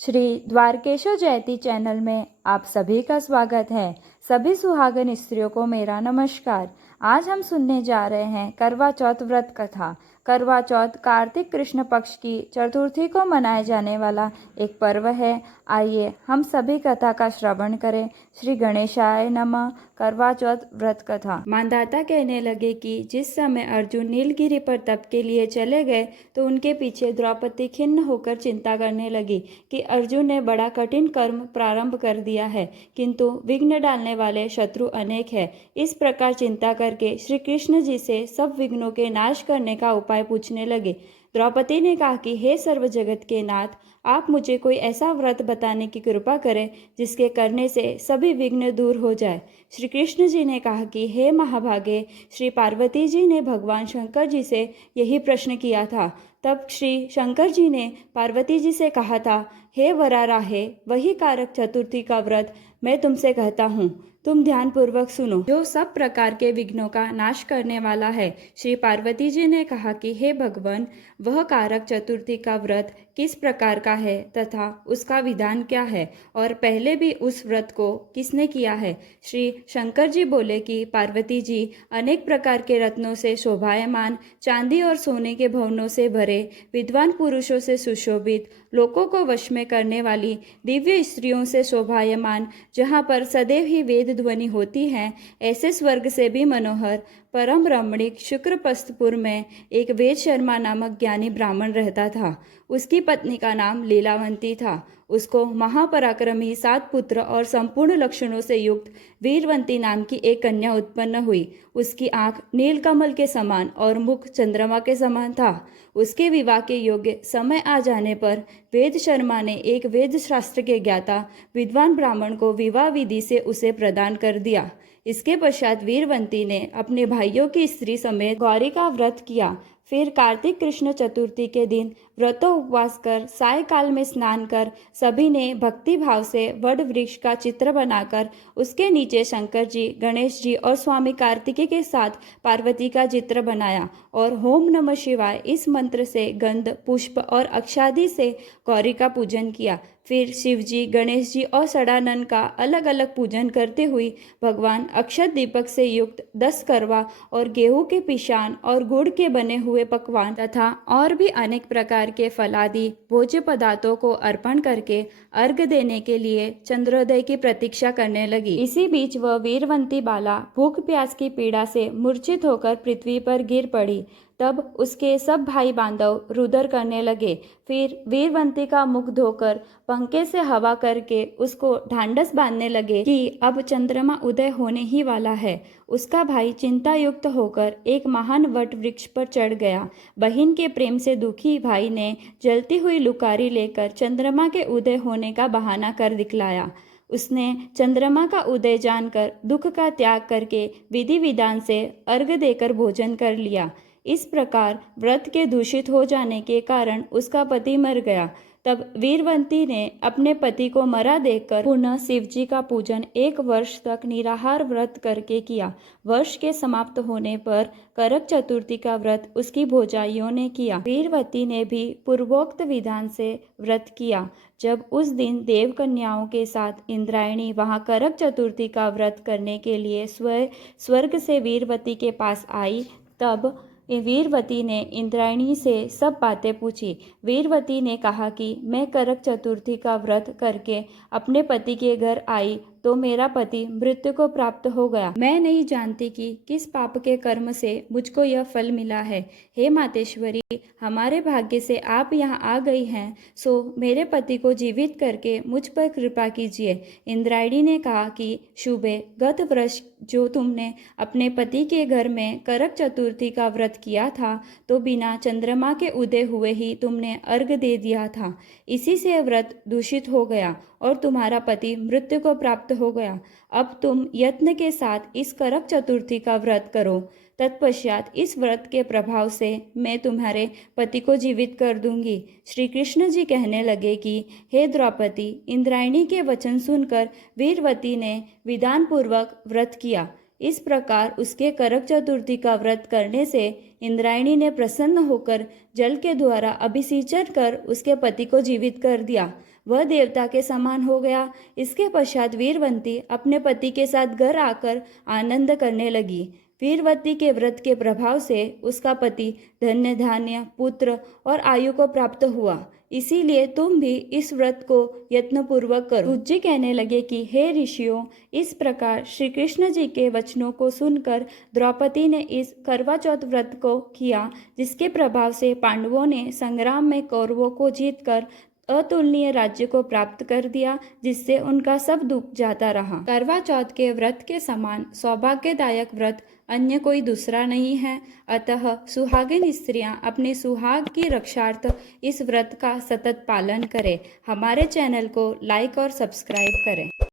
श्री द्वारकेशो जयती चैनल में आप सभी का स्वागत है। सभी सुहागन स्त्रियों को मेरा नमस्कार। आज हम सुनने जा रहे हैं करवा चौथ व्रत कथा। करवा चौथ कार्तिक कृष्ण पक्ष की चतुर्थी को मनाए जाने वाला एक पर्व है। आइए हम सभी कथा का श्रवण करें। श्री गणेशाय नमः। करवा चौथ व्रत कथा। मांधाता कहने लगे कि जिस समय अर्जुन नीलगिरी पर तप के लिए चले गए तो उनके पीछे द्रौपदी खिन्न होकर चिंता करने लगी कि अर्जुन ने बड़ा कठिन कर्म प्रारंभ कर दिया है, किंतु विघ्न डालने वाले शत्रु अनेक है। इस प्रकार चिंता करके श्री कृष्ण जी से सब विघ्नों के नाश करने का उपाय पूछने लगे। द्रौपदी ने कहा कि हे सर्व जगत के नाथ, आप मुझे कोई ऐसा व्रत बताने की कृपा करें जिसके करने से सभी विघ्न दूर हो जाए। श्री कृष्ण जी ने कहा कि हे महाभागे, श्री पार्वती जी ने भगवान शंकर जी से यही प्रश्न किया था। तब श्री शंकर जी ने पार्वती जी से कहा था, हे वराराहे, वही कारक चतुर्थी का व्रत मैं तुमसे कहता हूँ, तुम ध्यानपूर्वक सुनो, जो सब प्रकार के विघ्नों का नाश करने वाला है। श्री पार्वती जी ने कहा कि हे भगवान, वह कारक चतुर्थी का व्रत किस प्रकार का है तथा उसका विधान क्या है, और पहले भी उस व्रत को किसने किया है। श्री शंकर जी बोले कि पार्वती जी, अनेक प्रकार के रत्नों से शोभायमान, चांदी और सोने के भवनों से भरे, विद्वान पुरुषों से सुशोभित, लोगों को वश में करने वाली दिव्य स्त्रियों से शोभायमान, जहाँ पर सदैव ही वेद ध्वनि होती है, ऐसे स्वर्ग से भी मनोहर परम रमणीक शुक्रपस्तपुर में एक वेद शर्मा नामक ज्ञानी ब्राह्मण रहता था। उसकी पत्नी का नाम लीलावंती था। उसको महापराक्रमी 7 पुत्र और संपूर्ण लक्षणों से युक्त वीरवंती नाम की एक कन्या उत्पन्न हुई। उसकी आंख नीलकमल के समान और मुख चंद्रमा के समान था। उसके विवाह के योग्य समय आ जाने पर वेद शर्मा ने एक वेद शास्त्र के ज्ञाता विद्वान ब्राह्मण को विवाह विधि से उसे प्रदान कर दिया। इसके पश्चात वीरवंती ने अपने भाइयों की स्त्री समेत गौरी का व्रत किया। फिर कार्तिक कृष्ण चतुर्थी के दिन व्रतोपवास कर सायकाल में स्नान कर सभी ने भक्ति भाव से वड वृक्ष का चित्र बनाकर उसके नीचे शंकर जी, गणेश जी और स्वामी कार्तिकेय के साथ पार्वती का चित्र बनाया और ओम नमः शिवाय इस मंत्र से गंध, पुष्प और अक्षादि से गौरी का पूजन किया। फिर शिव जी, गणेश जी और षडानन का अलग अलग पूजन करते हुए भगवान अक्षत दीपक से युक्त 10 करवा और गेहूं के पिशान और गुड़ के बने हुए पकवान तथा और भी अनेक प्रकार के फलादि भोज्य पदार्थों को अर्पण करके अर्घ देने के लिए चंद्रोदय की प्रतीक्षा करने लगी। इसी बीच वह वीरवंती बाला भूख प्यास की पीड़ा से मूर्छित होकर पृथ्वी पर गिर पड़ी। तब उसके सब भाई बांधव रुदर करने लगे। फिर वीरवंती का मुख धोकर पंखे से हवा करके उसको ढांढस बांधने लगे कि अब चंद्रमा उदय होने ही वाला है। उसका भाई चिंता युक्त होकर एक महान वट वृक्ष पर चढ़ गया। बहन के प्रेम से दुखी भाई ने जलती हुई लुकारी लेकर चंद्रमा के उदय होने का बहाना कर दिखलाया। उसने चंद्रमा का उदय जानकर दुख का त्याग करके विधि विधान से अर्घ देकर भोजन कर लिया। इस प्रकार व्रत के दूषित हो जाने के कारण उसका पति मर गया। तब वीरवंती ने अपने पति को मरा देखकर पुनः शिव जी का पूजन 1 वर्ष तक निराहार व्रत करके किया। वर्ष के समाप्त होने पर करक चतुर्थी का व्रत उसकी भौजाइयों ने किया। वीरवती ने भी पूर्वोक्त विधान से व्रत किया। जब उस दिन देव कन्याओं के साथ इंद्रायणी वहां करक चतुर्थी का व्रत करने के लिए स्वर्ग से वीरवती के पास आई, तब वीरवती ने इंद्रायणी से सब बातें पूछी। वीरवती ने कहा कि मैं करक चतुर्थी का व्रत करके अपने पति के घर आई तो मेरा पति मृत्यु को प्राप्त हो गया। मैं नहीं जानती कि किस पाप के कर्म से मुझको यह फल मिला है। हे मातेश्वरी, हमारे भाग्य से आप यहाँ आ गई हैं, सो मेरे पति को जीवित करके मुझ पर कृपा कीजिए। इंद्रायणी ने कहा कि शुभे, गत वर्ष जो तुमने अपने पति के घर में करक चतुर्थी का व्रत किया था तो बिना चंद्रमा के उदय हुए ही तुमने अर्घ दे दिया था। इसी से व्रत दूषित हो गया और तुम्हारा पति मृत्यु को प्राप्त हो गया। अब तुम यत्न के साथ इस करक चतुर्थी का व्रत करो। तत्पश्चात इस व्रत के प्रभाव से मैं तुम्हारे पति को जीवित कर दूंगी। श्री कृष्ण जी कहने लगे कि हे द्रौपदी, इंद्रायणी के वचन सुनकर वीरवती ने विधान पूर्वक व्रत किया। इस प्रकार उसके करक चतुर्थी का व्रत करने से इंद्रायणी ने प्रसन्न होकर जल के द्वारा अभिषेचन कर उसके पति को जीवित कर दिया। वह देवता के समान हो गया। इसके पश्चात वीरवंती अपने पति के साथ घर आकर आनंद करने लगी। वीरवती के व्रत के प्रभाव से उसका पति धन्य धान्य पुत्र और आयु को प्राप्त हुआ। इसीलिए तुम भी इस व्रत को यत्नपूर्वक करो। सूत जी कहने लगे कि हे ऋषियों, इस प्रकार श्री कृष्ण जी के वचनों को सुनकर द्रौपदी ने इस करवा चौथ व्रत को किया, जिसके प्रभाव से पांडवों ने संग्राम में कौरवों को जीतकर अतुलनीय राज्य को प्राप्त कर दिया, जिससे उनका सब दुख जाता रहा। करवा चौथ के व्रत के समान सौभाग्यदायक व्रत अन्य कोई दूसरा नहीं है। अतः सुहागिन स्त्रियां अपने सुहाग की रक्षार्थ इस व्रत का सतत पालन करें। हमारे चैनल को लाइक और सब्सक्राइब करें।